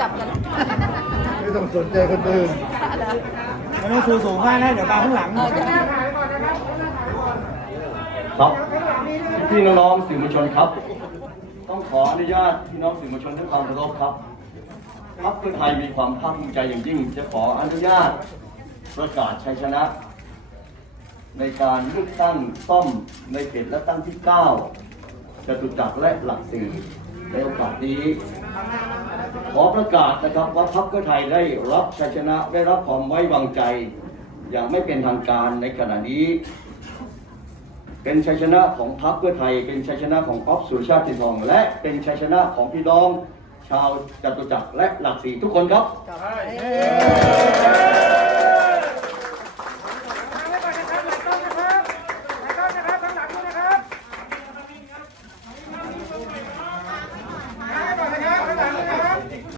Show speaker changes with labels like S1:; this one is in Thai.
S1: กลับกัน
S2: ไม่ต้องสนใจคนอื่น
S3: ไม่ต้องสูงสูงมากนะเดี๋ยวมาข้างหลัง
S1: เออจะได้
S4: ครับพี่น้องๆสื่อมวลชนครับ ต้องขออนุญาตพี่น้องสื่อมวลชนด้วยความเคารพครับพรรคเพื่อไทยมีความภาคภูมิใจอย่างยิ่ง จะขออนุญาตประกาศชัยชนะ ในการเลือกตั้งซ่อมในเขตและตั้งที่ 9จตุจักรและหลักสี่ในโอกาสนี้ ขอประกาศนะครับว่าพรรคเพื่อไทยได้รับชัยชนะได้รับความไว้วางใจ อย่างไม่เป็นทางการในขณะนี้ เป็นชัยชนะของพรรคเพื่อไทย เป็นชัยชนะของออฟสุชาติจินทอง และเป็นชัยชนะของพี่น้อง ชาวจตุจักรและหลักสี่ทุกคนครับ